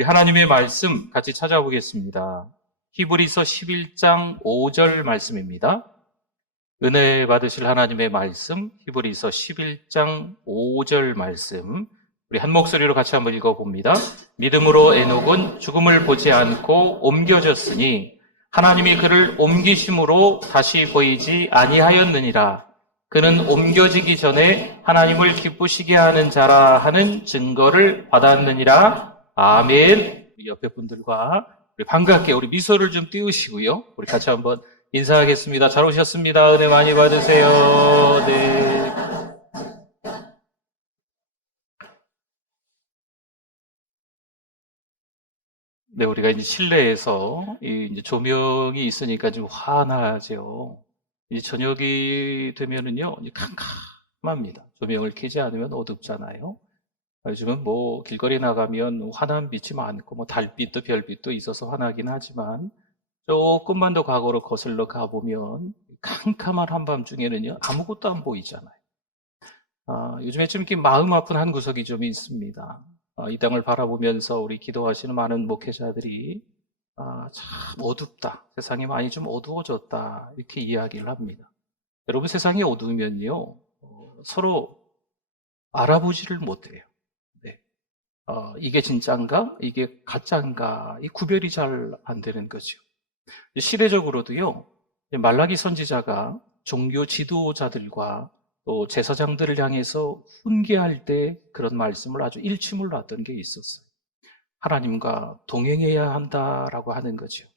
우리 하나님의 말씀 같이 찾아보겠습니다. 히브리서 11장 5절 말씀입니다. 은혜 받으실 하나님의 말씀, 히브리서 11장 5절 말씀, 우리 한 목소리로 같이 한번 읽어봅니다. 믿음으로 에녹은 죽음을 보지 않고 옮겨졌으니 하나님이 그를 옮기심으로 다시 보이지 아니하였느니라. 그는 옮겨지기 전에 하나님을 기쁘시게 하는 자라 하는 증거를 받았느니라. 아멘. 옆에 분들과 우리 반갑게 우리 미소를 좀 띄우시고요. 우리 같이 한번 인사하겠습니다. 잘 오셨습니다. 은혜 많이 받으세요. 네. 네, 우리가 이제 실내에서 이제 조명이 있으니까 좀 환하죠. 이제 저녁이 되면은요, 이제 캄캄합니다. 조명을 켜지 않으면 어둡잖아요. 요즘은 뭐 길거리 나가면 환한 빛이 많고 뭐 달빛도 별빛도 있어서 환하긴 하지만 조금만 더 과거로 거슬러 가보면 캄캄한 한밤중에는요 아무것도 안 보이잖아요. 요즘에 좀 이렇게 마음 아픈 한 구석이 좀 있습니다. 이 땅을 바라보면서 우리 기도하시는 많은 목회자들이 참 어둡다, 세상이 많이 좀 어두워졌다 이렇게 이야기를 합니다. 여러분, 세상이 어두우면요 서로 알아보지를 못해요. 이게 진짜인가? 이게 가짜인가? 이 구별이 잘 안 되는 거죠. 시대적으로도요, 말라기 선지자가 종교 지도자들과 또 제사장들을 향해서 훈계할 때 그런 말씀을 아주 일침을 놨던 게 있었어요. 하나님과 동행해야 한다라고 하는 거죠.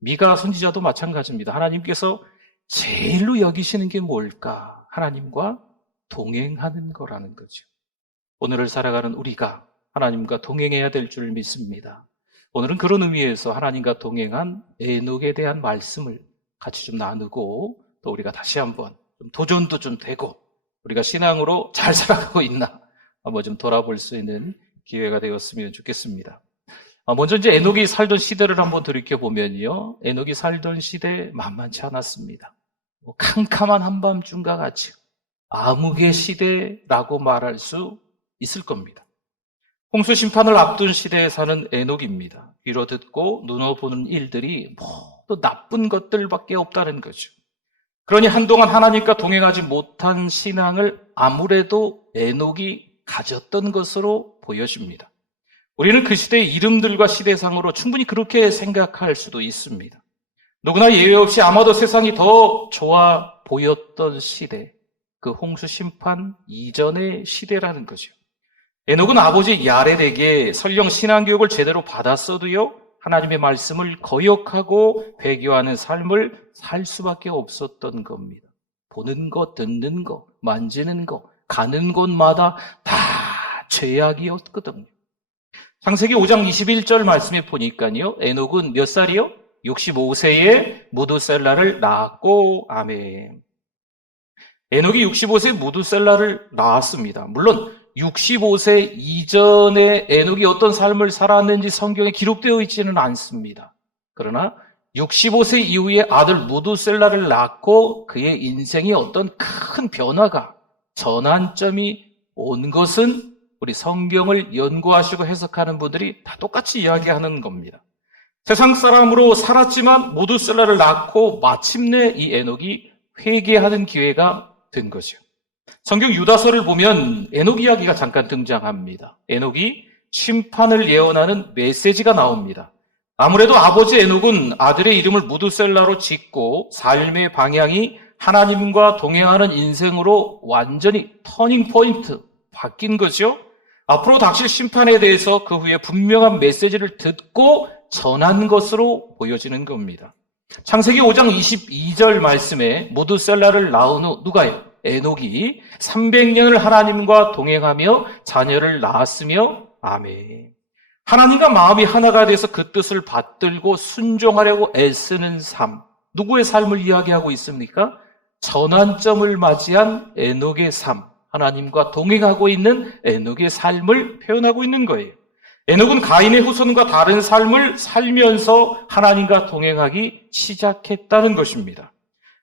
미가 선지자도 마찬가지입니다. 하나님께서 제일로 여기시는 게 뭘까? 하나님과 동행하는 거라는 거죠. 오늘을 살아가는 우리가 하나님과 동행해야 될 줄 믿습니다. 오늘은 그런 의미에서 하나님과 동행한 에녹에 대한 말씀을 같이 좀 나누고 또 우리가 다시 한번 좀 도전도 좀 되고 우리가 신앙으로 잘 살아가고 있나 한번 좀 돌아볼 수 있는 기회가 되었으면 좋겠습니다. 먼저 이제 에녹이 살던 시대를 한번 돌이켜보면요, 에녹이 살던 시대 만만치 않았습니다. 캄캄한 한밤중과 같이 암흑의 시대라고 말할 수 있을 겁니다. 홍수 심판을 앞둔 시대에 사는 에녹입니다. 귀로 듣고 눈으로 보는 일들이 모두 나쁜 것들밖에 없다는 거죠. 그러니 한동안 하나님과 동행하지 못한 신앙을 아무래도 에녹이 가졌던 것으로 보여집니다. 우리는 그 시대의 이름들과 시대상으로 충분히 그렇게 생각할 수도 있습니다. 누구나 예외 없이 아마도 세상이 더 좋아 보였던 시대, 그 홍수 심판 이전의 시대라는 거죠. 에녹은 아버지 야렛에게 설령 신앙교육을 제대로 받았어도요, 하나님의 말씀을 거역하고 배교하는 삶을 살 수밖에 없었던 겁니다. 보는 것, 듣는 것, 만지는 것, 가는 곳마다 다 죄악이었거든요. 창세기 5장 21절 말씀에 보니까요, 에녹은 몇 살이요? 65세에 무두셀라를 낳았고, 아멘. 에녹이 65세에 무두셀라를 낳았습니다. 물론 65세 이전에 에녹이 어떤 삶을 살았는지 성경에 기록되어 있지는 않습니다. 그러나 65세 이후에 아들 무두셀라를 낳고 그의 인생에 어떤 큰 변화가, 전환점이 온 것은 우리 성경을 연구하시고 해석하는 분들이 다 똑같이 이야기하는 겁니다. 세상 사람으로 살았지만 무두셀라를 낳고 마침내 이 에녹이 회개하는 기회가 된 거죠. 성경 유다서를 보면 에녹 이야기가 잠깐 등장합니다. 에녹이 심판을 예언하는 메시지가 나옵니다. 아무래도 아버지 에녹은 아들의 이름을 무두셀라로 짓고 삶의 방향이 하나님과 동행하는 인생으로 완전히 터닝 포인트 바뀐 거죠. 앞으로 닥칠 심판에 대해서 그 후에 분명한 메시지를 듣고 전한 것으로 보여지는 겁니다. 창세기 5장 22절 말씀에 무두셀라를 낳은 후 누가요? 에녹이 300년을 하나님과 동행하며 자녀를 낳았으며, 아멘. 하나님과 마음이 하나가 돼서 그 뜻을 받들고 순종하려고 애쓰는 삶. 누구의 삶을 이야기하고 있습니까? 전환점을 맞이한 에녹의 삶. 하나님과 동행하고 있는 에녹의 삶을 표현하고 있는 거예요. 에녹은 가인의 후손과 다른 삶을 살면서 하나님과 동행하기 시작했다는 것입니다.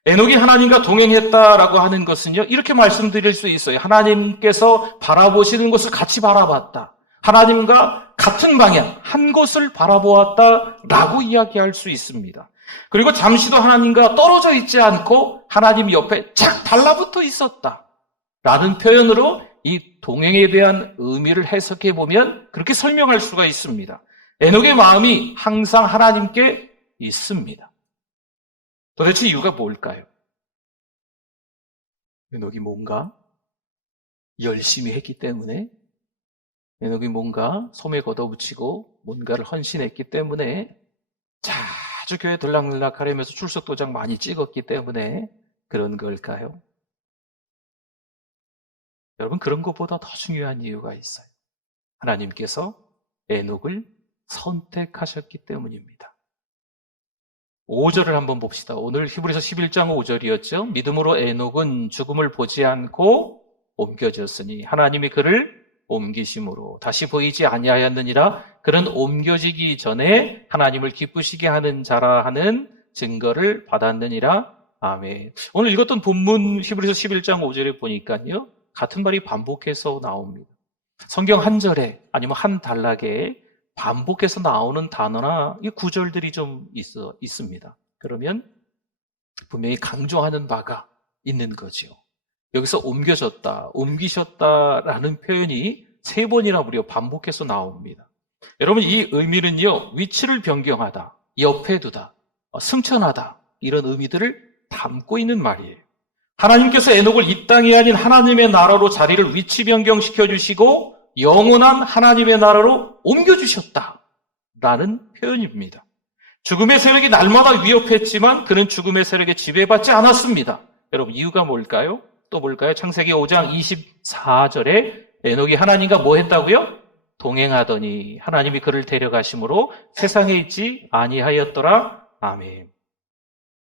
에녹이 하나님과 동행했다라고 하는 것은요, 이렇게 말씀드릴 수 있어요. 하나님께서 바라보시는 것을 같이 바라봤다. 하나님과 같은 방향, 한 곳을 바라보았다라고 이야기할 수 있습니다. 그리고 잠시도 하나님과 떨어져 있지 않고 하나님 옆에 착 달라붙어 있었다라는 표현으로 이 동행에 대한 의미를 해석해 보면 그렇게 설명할 수가 있습니다. 에녹의 마음이 항상 하나님께 있습니다. 도대체 이유가 뭘까요? 에녹이 뭔가 열심히 했기 때문에, 에녹이 뭔가 소매 걷어붙이고 뭔가를 헌신했기 때문에, 자주 교회 들락날락 하려면서 출석 도장 많이 찍었기 때문에 그런 걸까요? 여러분, 그런 것보다 더 중요한 이유가 있어요. 하나님께서 에녹을 선택하셨기 때문입니다. 5절을 한번 봅시다. 오늘 히브리서 11장 5절이었죠. 믿음으로 에녹은 죽음을 보지 않고 옮겨졌으니 하나님이 그를 옮기심으로 다시 보이지 아니하였느니라. 그는 옮겨지기 전에 하나님을 기쁘시게 하는 자라 하는 증거를 받았느니라. 아멘. 오늘 읽었던 본문 히브리서 11장 5절에 보니까요, 같은 말이 반복해서 나옵니다. 성경 한 절에 아니면 한 단락에 반복해서 나오는 단어나 이 구절들이 좀 있습니다. 그러면 분명히 강조하는 바가 있는 거죠. 여기서 옮겨졌다, 옮기셨다라는 표현이 3번이나 무려 반복해서 나옵니다. 여러분, 이 의미는요, 위치를 변경하다, 옆에 두다, 승천하다, 이런 의미들을 담고 있는 말이에요. 하나님께서 에녹을 이 땅이 아닌 하나님의 나라로 자리를 위치 변경시켜 주시고 영원한 하나님의 나라로 옮겨주셨다라는 표현입니다. 죽음의 세력이 날마다 위협했지만 그는 죽음의 세력에 지배받지 않았습니다. 여러분, 이유가 뭘까요? 또 뭘까요? 창세기 5장 24절에 에녹이 하나님과 뭐 했다고요? 동행하더니 하나님이 그를 데려가심으로 세상에 있지 아니하였더라. 아멘.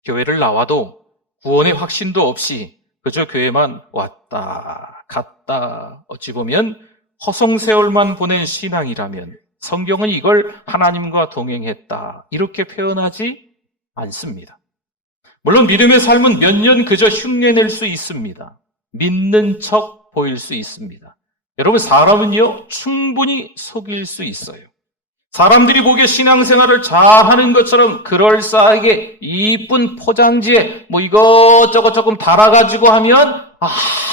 교회를 나와도 구원의 확신도 없이 그저 교회만 왔다 갔다, 어찌 보면 허송세월만 보낸 신앙이라면 성경은 이걸 하나님과 동행했다 이렇게 표현하지 않습니다. 물론 믿음의 삶은 몇 년 그저 흉내낼 수 있습니다. 믿는 척 보일 수 있습니다. 여러분, 사람은요 충분히 속일 수 있어요. 사람들이 보기에 신앙생활을 잘하는 것처럼 그럴싸하게 이쁜 포장지에 뭐 이것저것 조금 달아가지고 하면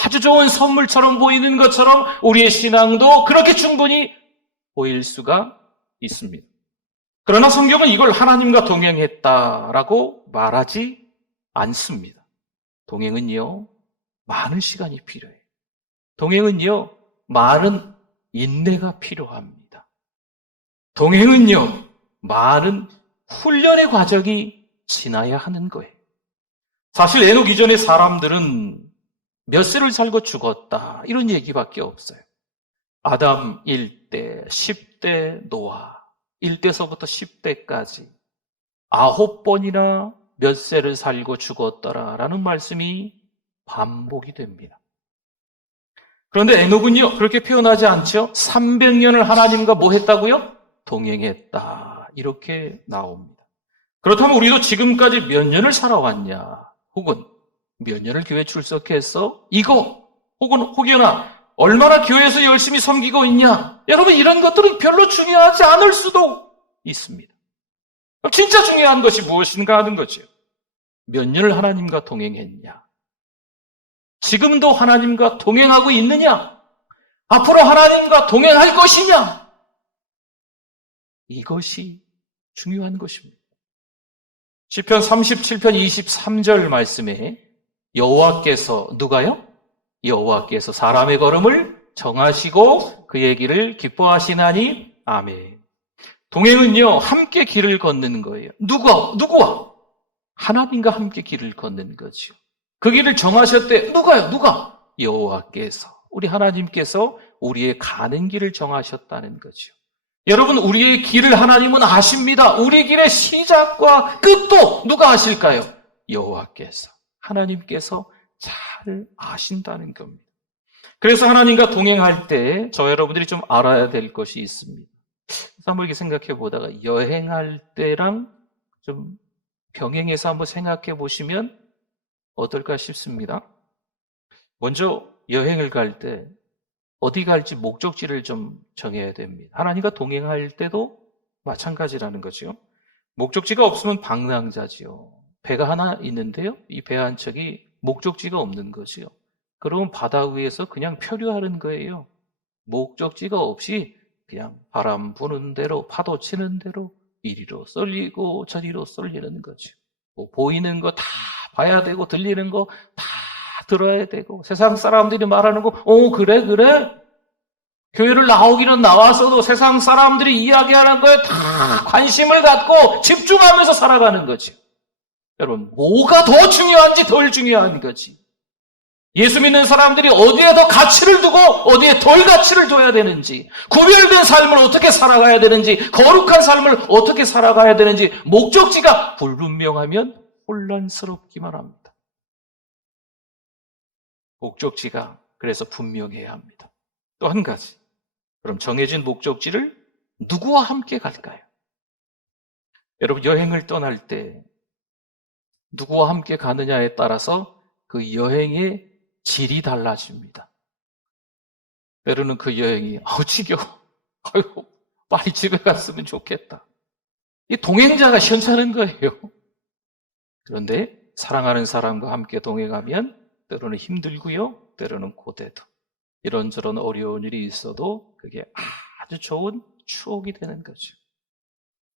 아주 좋은 선물처럼 보이는 것처럼 우리의 신앙도 그렇게 충분히 보일 수가 있습니다. 그러나 성경은 이걸 하나님과 동행했다라고 말하지 않습니다. 동행은요, 많은 시간이 필요해요. 동행은요, 많은 인내가 필요합니다. 동행은요, 많은 훈련의 과정이 지나야 하는 거예요. 사실 에녹 이전의 사람들은 몇 세를 살고 죽었다 이런 얘기밖에 없어요. 아담 1대, 10대 노아, 1대서부터 10대까지 9번이나 몇 세를 살고 죽었더라라는 말씀이 반복이 됩니다. 그런데 에녹은요, 그렇게 표현하지 않죠? 300년을 하나님과 뭐 했다고요? 동행했다. 이렇게 나옵니다. 그렇다면 우리도 지금까지 몇 년을 살아왔냐? 혹은 몇 년을 교회 출석해서 이거 혹여나 얼마나 교회에서 열심히 섬기고 있냐? 여러분, 이런 것들은 별로 중요하지 않을 수도 있습니다. 진짜 중요한 것이 무엇인가 하는 거죠. 몇 년을 하나님과 동행했냐? 지금도 하나님과 동행하고 있느냐? 앞으로 하나님과 동행할 것이냐? 이것이 중요한 것입니다. 시편 37편 23절 말씀에 여호와께서 누가요? 여호와께서 사람의 걸음을 정하시고 그의 길을 기뻐하시나니 아멘. 동행은요, 함께 길을 걷는 거예요. 누구와? 하나님과 함께 길을 걷는 거죠. 그 길을 정하셨대. 누가? 여호와께서. 우리 하나님께서 우리의 가는 길을 정하셨다는 거죠. 여러분, 우리의 길을 하나님은 아십니다. 우리 길의 시작과 끝도 누가 아실까요? 여호와께서, 하나님께서 잘 아신다는 겁니다. 그래서 하나님과 동행할 때 저 여러분들이 좀 알아야 될 것이 있습니다. 한번 이렇게 생각해 보다가 여행할 때랑 좀 병행해서 한번 생각해 보시면 어떨까 싶습니다. 먼저 여행을 갈 때 어디 갈지 목적지를 좀 정해야 됩니다. 하나님과 동행할 때도 마찬가지라는 거죠. 목적지가 없으면 방랑자지요. 배가 하나 있는데요. 이 배 한 척이 목적지가 없는 거지요. 그러면 바다 위에서 그냥漂流하는 거예요. 목적지가 없이 그냥 바람 부는 대로, 파도 치는 대로 이리로 쏠리고 저리로 쏠리는 거죠. 뭐 보이는 거 다 봐야 되고 들리는 거 다 들어야 되고 세상 사람들이 말하는 거 그래 그래 교회를 나오기는 나와서도 세상 사람들이 이야기하는 거에 다 관심을 갖고 집중하면서 살아가는 거죠. 여러분, 뭐가 더 중요한지 덜 중요한 거지. 예수 믿는 사람들이 어디에 더 가치를 두고 어디에 덜 가치를 둬야 되는지, 구별된 삶을 어떻게 살아가야 되는지, 거룩한 삶을 어떻게 살아가야 되는지 목적지가 불분명하면 혼란스럽기만 합니다. 목적지가 그래서 분명해야 합니다. 또 한 가지. 그럼 정해진 목적지를 누구와 함께 갈까요? 여러분, 여행을 떠날 때 누구와 함께 가느냐에 따라서 그 여행의 질이 달라집니다. 때로는 그 여행이 지겨워. 아이고, 빨리 집에 갔으면 좋겠다. 이 동행자가 시원찮은 거예요. 그런데 사랑하는 사람과 함께 동행하면 때로는 힘들고요. 때로는 고되도. 이런저런 어려운 일이 있어도 그게 아주 좋은 추억이 되는 거죠.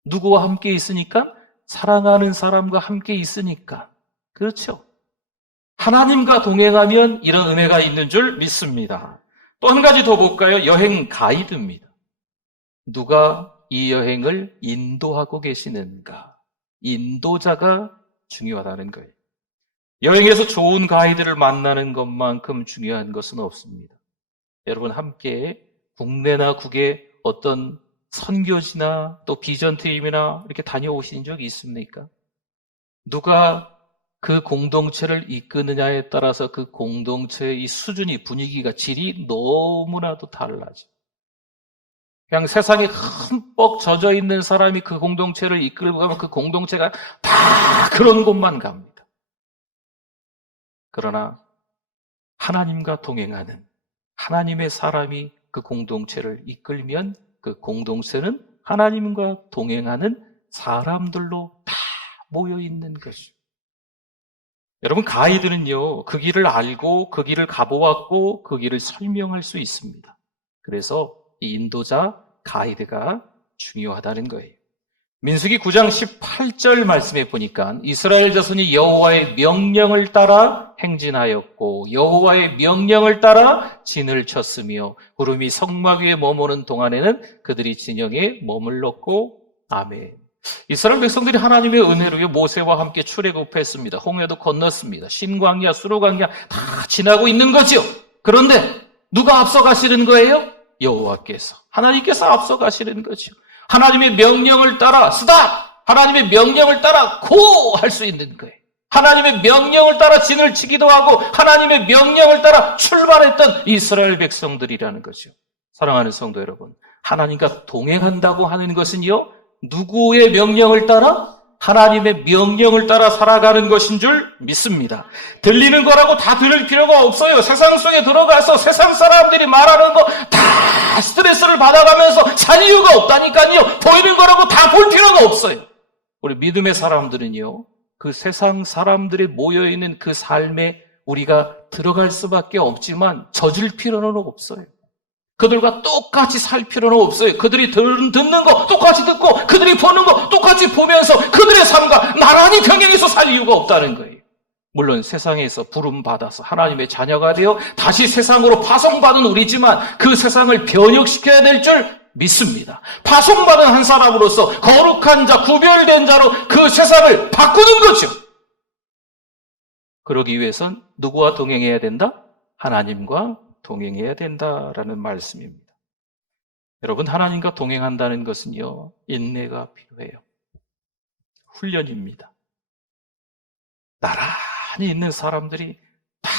누구와 함께 있으니까? 사랑하는 사람과 함께 있으니까. 그렇죠? 하나님과 동행하면 이런 은혜가 있는 줄 믿습니다. 또 한 가지 더 볼까요? 여행 가이드입니다. 누가 이 여행을 인도하고 계시는가? 인도자가 중요하다는 거예요. 여행에서 좋은 가이드를 만나는 것만큼 중요한 것은 없습니다. 여러분 함께 국내나 국외 어떤 선교지나 또 비전팀이나 이렇게 다녀오신 적이 있습니까? 누가 그 공동체를 이끄느냐에 따라서 그 공동체의 이 수준이, 분위기가, 질이 너무나도 달라져. 그냥 세상에 흠뻑 젖어 있는 사람이 그 공동체를 이끌고 가면 그 공동체가 다 그런 곳만 갑니다. 그러나 하나님과 동행하는 하나님의 사람이 그 공동체를 이끌면 그 공동체는 하나님과 동행하는 사람들로 다 모여 있는 것이죠. 여러분, 가이드는요, 그 길을 알고 그 길을 가보았고 그 길을 설명할 수 있습니다. 그래서 이 인도자, 가이드가 중요하다는 거예요. 민수기 9장 18절 말씀에 보니까 이스라엘 자손이 여호와의 명령을 따라 행진하였고 여호와의 명령을 따라 진을 쳤으며 구름이 성막 위에 머무는 동안에는 그들이 진영에 머물렀고 아멘. 이스라엘 백성들이 하나님의 은혜로 모세와 함께 출애굽했습니다. 홍해도 건넜습니다. 신광야, 수로광야 다 지나고 있는 거죠. 그런데 누가 앞서가시는 거예요? 여호와께서, 하나님께서 앞서가시는 거죠. 하나님의 명령을 따라 스탑! 하나님의 명령을 따라 고! 할 수 있는 거예요. 하나님의 명령을 따라 진을 치기도 하고 하나님의 명령을 따라 출발했던 이스라엘 백성들이라는 거죠. 사랑하는 성도 여러분, 하나님과 동행한다고 하는 것은요, 누구의 명령을 따라? 하나님의 명령을 따라 살아가는 것인 줄 믿습니다. 들리는 거라고 다 들을 필요가 없어요. 세상 속에 들어가서 세상 사람들이 말하는 거 다 스트레스를 받아가면서 살 이유가 없다니까요. 보이는 거라고 다 볼 필요가 없어요. 우리 믿음의 사람들은요, 그 세상 사람들이 모여있는 그 삶에 우리가 들어갈 수밖에 없지만 젖을 필요는 없어요. 그들과 똑같이 살 필요는 없어요. 그들이 듣는 거 똑같이 듣고 그들이 보는 거 똑같이 보면서 그들의 삶과 나란히 병행해서 살 이유가 없다는 거예요. 물론 세상에서 부름받아서 하나님의 자녀가 되어 다시 세상으로 파송받은 우리지만 그 세상을 변혁시켜야 될 줄 믿습니다. 파송받은 한 사람으로서 거룩한 자, 구별된 자로 그 세상을 바꾸는 거죠. 그러기 위해선 누구와 동행해야 된다? 하나님과 동행해야 된다라는 말씀입니다. 여러분, 하나님과 동행한다는 것은요, 인내가 필요해요. 훈련입니다. 나란히 있는 사람들이 다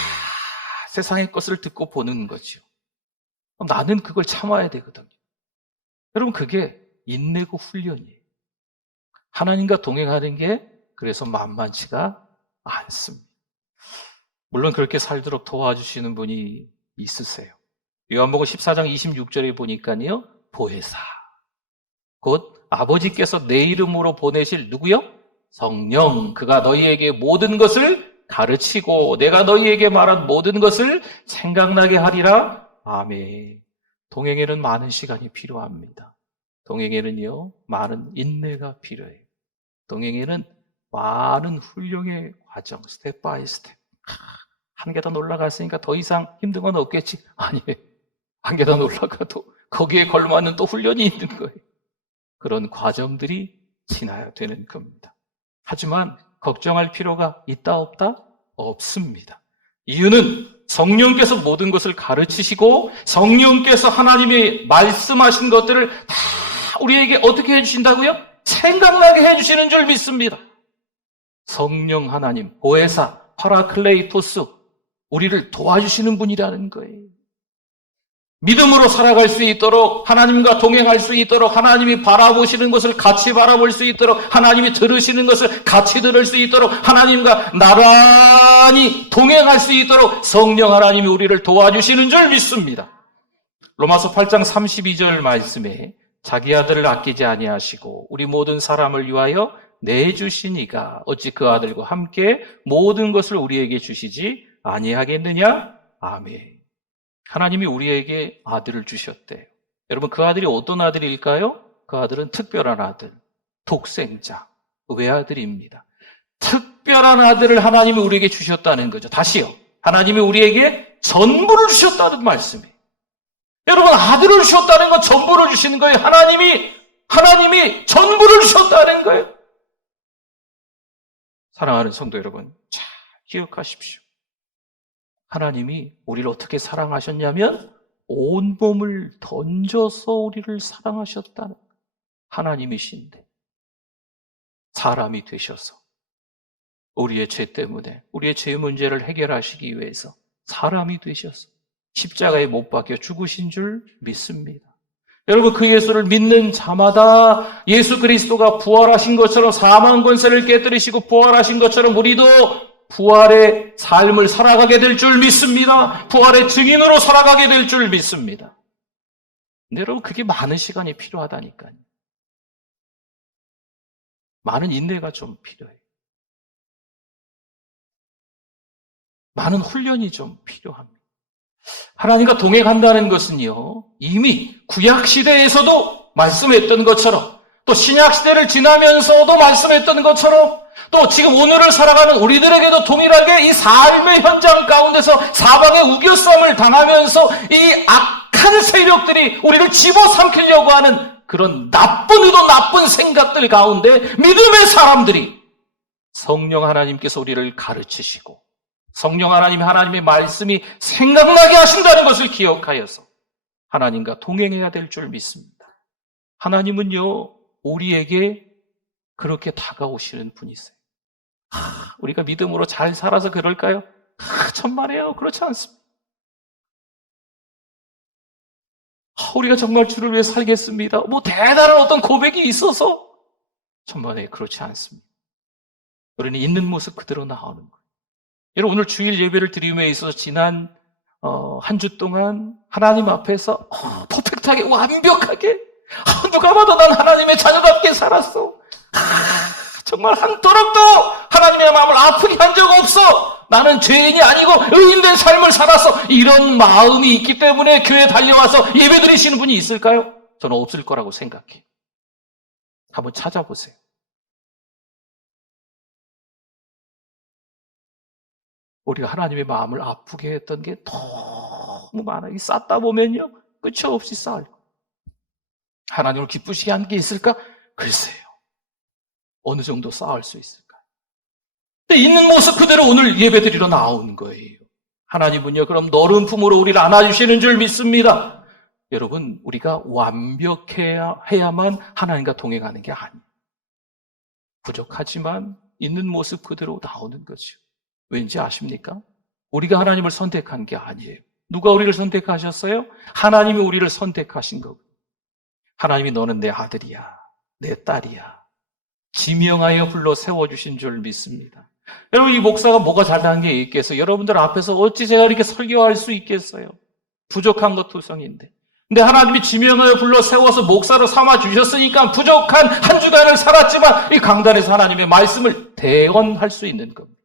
세상의 것을 듣고 보는 거죠. 나는 그걸 참아야 되거든요. 여러분, 그게 인내고 훈련이에요. 하나님과 동행하는 게 그래서 만만치가 않습니다. 물론 그렇게 살도록 도와주시는 분이 있으세요. 요한복음 14장 26절에 보니까요, 보혜사, 곧 아버지께서 내 이름으로 보내실 누구요? 성령, 그가 너희에게 모든 것을 가르치고 내가 너희에게 말한 모든 것을 생각나게 하리라. 아멘. 동행에는 많은 시간이 필요합니다. 동행에는요, 많은 인내가 필요해요. 동행에는 많은 훌륭의 과정, 스텝 바이 스텝. 한 계단 올라갔으니까 더 이상 힘든 건 없겠지. 아니에요. 한 계단 올라가도 거기에 걸맞는 또 훈련이 있는 거예요. 그런 과정들이 지나야 되는 겁니다. 하지만 걱정할 필요가 있다 없다? 없습니다. 이유는 성령께서 모든 것을 가르치시고 성령께서 하나님이 말씀하신 것들을 다 우리에게 어떻게 해주신다고요? 생각나게 해주시는 줄 믿습니다. 성령 하나님, 보혜사, 파라클레이토스, 우리를 도와주시는 분이라는 거예요. 믿음으로 살아갈 수 있도록, 하나님과 동행할 수 있도록, 하나님이 바라보시는 것을 같이 바라볼 수 있도록, 하나님이 들으시는 것을 같이 들을 수 있도록, 하나님과 나란히 동행할 수 있도록 성령 하나님이 우리를 도와주시는 줄 믿습니다. 로마서 8장 32절 말씀에 자기 아들을 아끼지 아니하시고 우리 모든 사람을 위하여 내주시니가 어찌 그 아들과 함께 모든 것을 우리에게 주시지 아니하겠느냐? 아멘. 하나님이 우리에게 아들을 주셨대요. 여러분, 그 아들이 어떤 아들일까요? 그 아들은 특별한 아들, 독생자, 외아들입니다. 특별한 아들을 하나님이 우리에게 주셨다는 거죠. 다시요. 하나님이 우리에게 전부를 주셨다는 말씀이에요. 여러분, 아들을 주셨다는 건 전부를 주시는 거예요. 하나님이 전부를 주셨다는 거예요. 사랑하는 성도 여러분, 잘 기억하십시오. 하나님이 우리를 어떻게 사랑하셨냐면 온몸을 던져서 우리를 사랑하셨다는 하나님이신데 사람이 되셔서 우리의 죄 때문에 우리의 죄 문제를 해결하시기 위해서 사람이 되셔서 십자가에 못 박혀 죽으신 줄 믿습니다. 여러분, 그 예수를 믿는 자마다 예수 그리스도가 부활하신 것처럼 사망 권세를 깨뜨리시고 부활하신 것처럼 우리도 부활의 삶을 살아가게 될 줄 믿습니다. 부활의 증인으로 살아가게 될 줄 믿습니다. 근데 여러분, 그게 많은 시간이 필요하다니까요. 많은 인내가 좀 필요해요. 많은 훈련이 좀 필요합니다. 하나님과 동행한다는 것은요, 이미 구약시대에서도 말씀했던 것처럼 또 신약시대를 지나면서도 말씀했던 것처럼 또 지금 오늘을 살아가는 우리들에게도 동일하게 이 삶의 현장 가운데서 사방의 우겨쌈을 당하면서 이 악한 세력들이 우리를 집어삼키려고 하는 그런 나쁜 의도, 나쁜 생각들 가운데 믿음의 사람들이 성령 하나님께서 우리를 가르치시고 성령 하나님의 말씀이 생각나게 하신다는 것을 기억하여서 하나님과 동행해야 될 줄 믿습니다. 하나님은요, 우리에게 그렇게 다가오시는 분이세요. 우리가 믿음으로 잘 살아서 그럴까요? 천만에요. 그렇지 않습니다. 우리가 정말 주를 위해 살겠습니다. 뭐 대단한 어떤 고백이 있어서 천만에 그렇지 않습니다. 우리는 있는 모습 그대로 나오는 거예요. 여러분, 오늘 주일 예배를 드림에 있어서 지난 한 주 동안 하나님 앞에서 퍼펙트하게, 완벽하게 누가 봐도 난 하나님의 자녀답게 살았어. 정말 한 to록도 하나님의 마음을 아프게 한 적 없어. 나는 죄인이 아니고 의인된 삶을 살았어. 이런 마음이 있기 때문에 교회에 달려와서 예배 드리시는 분이 있을까요? 저는 없을 거라고 생각해요. 한번 찾아보세요. 우리가 하나님의 마음을 아프게 했던 게 너무 많아요. 쌓다 보면요, 끝이 없이 쌓여요. 하나님을 기쁘시게 한 게 있을까? 글쎄요. 어느 정도 쌓을 수 있을까요? 근데 있는 모습 그대로 오늘 예배드리러 나오는 거예요. 하나님은요, 그럼 너른 품으로 우리를 안아주시는 줄 믿습니다. 여러분, 우리가 완벽해야만 하나님과 동행하는 게 아니에요. 부족하지만 있는 모습 그대로 나오는 거죠. 왠지 아십니까? 우리가 하나님을 선택한 게 아니에요. 누가 우리를 선택하셨어요? 하나님이 우리를 선택하신 거고. 하나님이 너는 내 아들이야, 내 딸이야, 지명하여 불러 세워주신 줄 믿습니다. 여러분, 이 목사가 뭐가 잘난 게 있겠어요? 여러분들 앞에서 어찌 제가 이렇게 설교할 수 있겠어요? 부족한 것 투성인데. 근데 하나님이 지명을 불러 세워서 목사로 삼아 주셨으니까 부족한 한 주간을 살았지만 이 강단에서 하나님의 말씀을 대언할 수 있는 겁니다.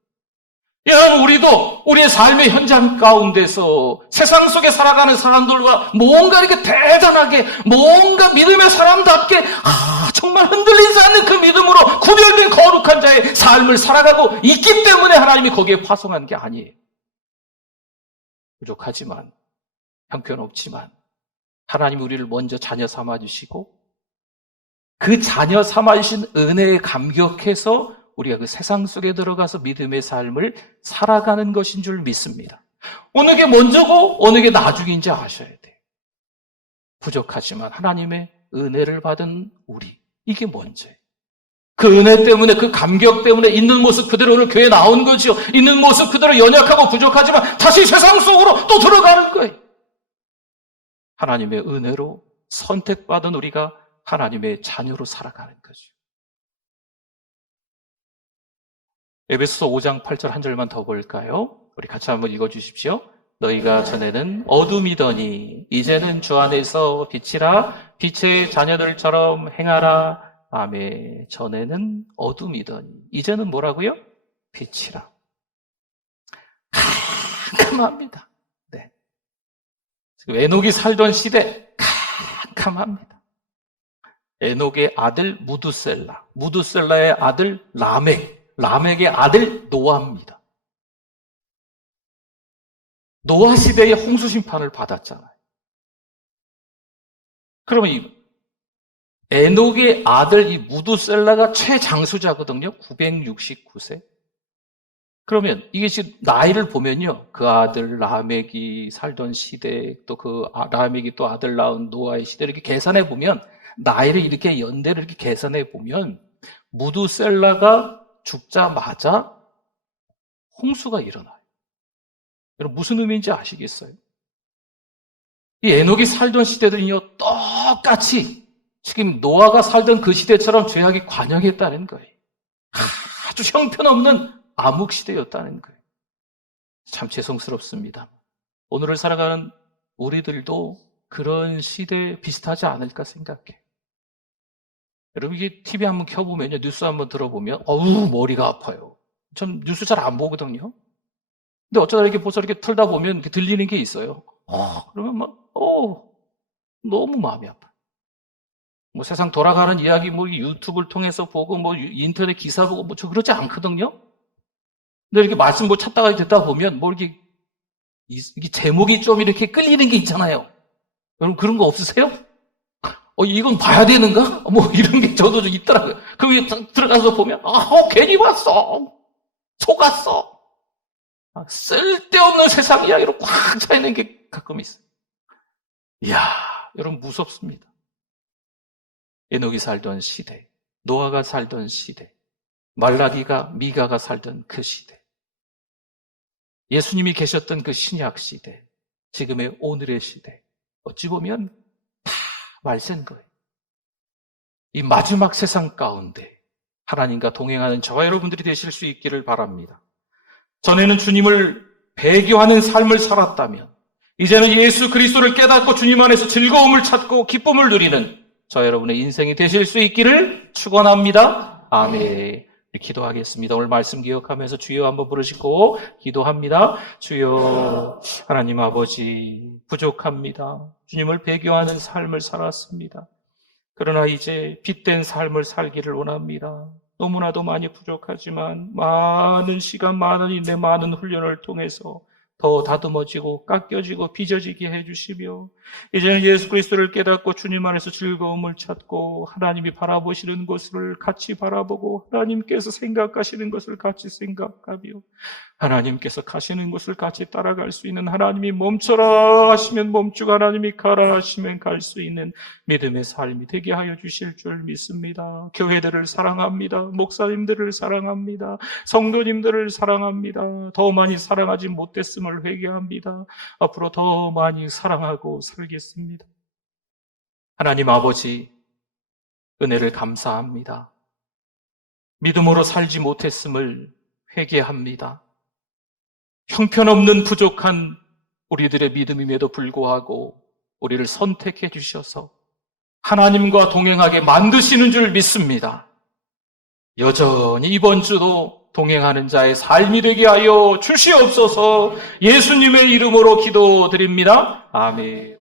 여러분, 우리도 우리의 삶의 현장 가운데서 세상 속에 살아가는 사람들과 뭔가 이렇게 대단하게, 뭔가 믿음의 사람답게, 정말 흔들리지 않는 그 믿음으로 구별된 거룩한 자의 삶을 살아가고 있기 때문에 하나님이 거기에 파송한 게 아니에요. 부족하지만, 형편없지만, 하나님이 우리를 먼저 자녀 삼아주시고, 그 자녀 삼아주신 은혜에 감격해서 우리가 그 세상 속에 들어가서 믿음의 삶을 살아가는 것인 줄 믿습니다. 어느 게 먼저고 어느 게 나중인지 아셔야 돼요. 부족하지만 하나님의 은혜를 받은 우리, 이게 먼저예요. 그 은혜 때문에, 그 감격 때문에 있는 모습 그대로 오늘 교회에 나온 거죠. 있는 모습 그대로 연약하고 부족하지만 다시 세상 속으로 또 들어가는 거예요. 하나님의 은혜로 선택받은 우리가 하나님의 자녀로 살아가는 거죠. 에베소서 5장 8절 한 절만 더 볼까요? 우리 같이 한번 읽어주십시오. 너희가 전에는 어둠이더니 이제는 주 안에서 빛이라, 빛의 자녀들처럼 행하라. 아멘. 전에는 어둠이더니 이제는 뭐라고요? 빛이라. 캄캄합니다. 네. 에녹이 살던 시대 캄캄합니다. 에녹의 아들 무두셀라, 무두셀라의 아들 라멕, 라멕의 아들 노아입니다. 노아 시대에 홍수 심판을 받았잖아요. 그러면 이 에녹의 아들 이 무두셀라가 최장수자거든요. 969세. 그러면 이게 지금 나이를 보면요, 그 아들 라멕이 살던 시대, 또 그 라멕이 또 아들 낳은 노아의 시대를 이렇게 계산해 보면, 나이를 이렇게 연대를 이렇게 계산해 보면 무두셀라가 죽자마자 홍수가 일어나요. 여러분, 무슨 의미인지 아시겠어요? 이 에녹이 살던 시대들은요, 똑같이 지금 노아가 살던 그 시대처럼 죄악이 관영했다는 거예요. 아주 형편없는 암흑시대였다는 거예요. 참 죄송스럽습니다. 오늘을 살아가는 우리들도 그런 시대에 비슷하지 않을까 생각해요. 여러분, 이게 TV 한번 켜보면요, 뉴스 한번 들어보면, 머리가 아파요. 전 뉴스 잘 안 보거든요. 근데 어쩌다 이렇게 벌써 이렇게 틀다 보면 이렇게 들리는 게 있어요. 그러면 너무 마음이 아파. 뭐 세상 돌아가는 이야기, 뭐 유튜브를 통해서 보고, 뭐 인터넷 기사 보고, 뭐 저 그러지 않거든요. 근데 이렇게 말씀 뭐 찾다가 듣다 보면, 뭐 이렇게 제목이 좀 이렇게 끌리는 게 있잖아요. 여러분, 그런 거 없으세요? 이건 봐야 되는가? 뭐 이런 게 저도 좀 있더라고요. 거기 들어가서 보면, 괜히 봤어. 속았어. 쓸데없는 세상 이야기로 꽉 차있는 게 가끔 있어요. 이야, 여러분, 무섭습니다. 에녹이 살던 시대, 노아가 살던 시대, 말라기가, 미가가 살던 그 시대, 예수님이 계셨던 그 신약 시대, 지금의 오늘의 시대, 어찌 보면 다 말세인 거예요. 이 마지막 세상 가운데 하나님과 동행하는 저와 여러분들이 되실 수 있기를 바랍니다. 전에는 주님을 배교하는 삶을 살았다면 이제는 예수 그리스도를 깨닫고 주님 안에서 즐거움을 찾고 기쁨을 누리는 저와 여러분의 인생이 되실 수 있기를 축원합니다. 아멘. 기도하겠습니다. 오늘 말씀 기억하면서 주여 한번 부르시고 기도합니다. 주여, 하나님 아버지, 부족합니다. 주님을 배교하는 삶을 살았습니다. 그러나 이제 빛된 삶을 살기를 원합니다. 너무나도 많이 부족하지만 많은 시간, 많은 인내, 많은 훈련을 통해서 더 다듬어지고 깎여지고 빚어지게 해주시며 이제는 예수 그리스도를 깨닫고 주님 안에서 즐거움을 찾고 하나님이 바라보시는 것을 같이 바라보고 하나님께서 생각하시는 것을 같이 생각하며 하나님께서 가시는 것을 같이 따라갈 수 있는, 하나님이 멈춰라 하시면 멈추고 하나님이 가라 하시면 갈 수 있는 믿음의 삶이 되게 하여 주실 줄 믿습니다. 교회들을 사랑합니다. 목사님들을 사랑합니다. 성도님들을 사랑합니다. 더 많이 사랑하지 못했음을 회개합니다. 앞으로 더 많이 사랑하고 살겠습니다. 하나님 아버지, 은혜를 감사합니다. 믿음으로 살지 못했음을 회개합니다. 형편없는 부족한 우리들의 믿음임에도 불구하고 우리를 선택해 주셔서 하나님과 동행하게 만드시는 줄 믿습니다. 여전히 이번 주도 동행하는 자의 삶이 되게 하여 주시옵소서. 예수님의 이름으로 기도드립니다. 아멘.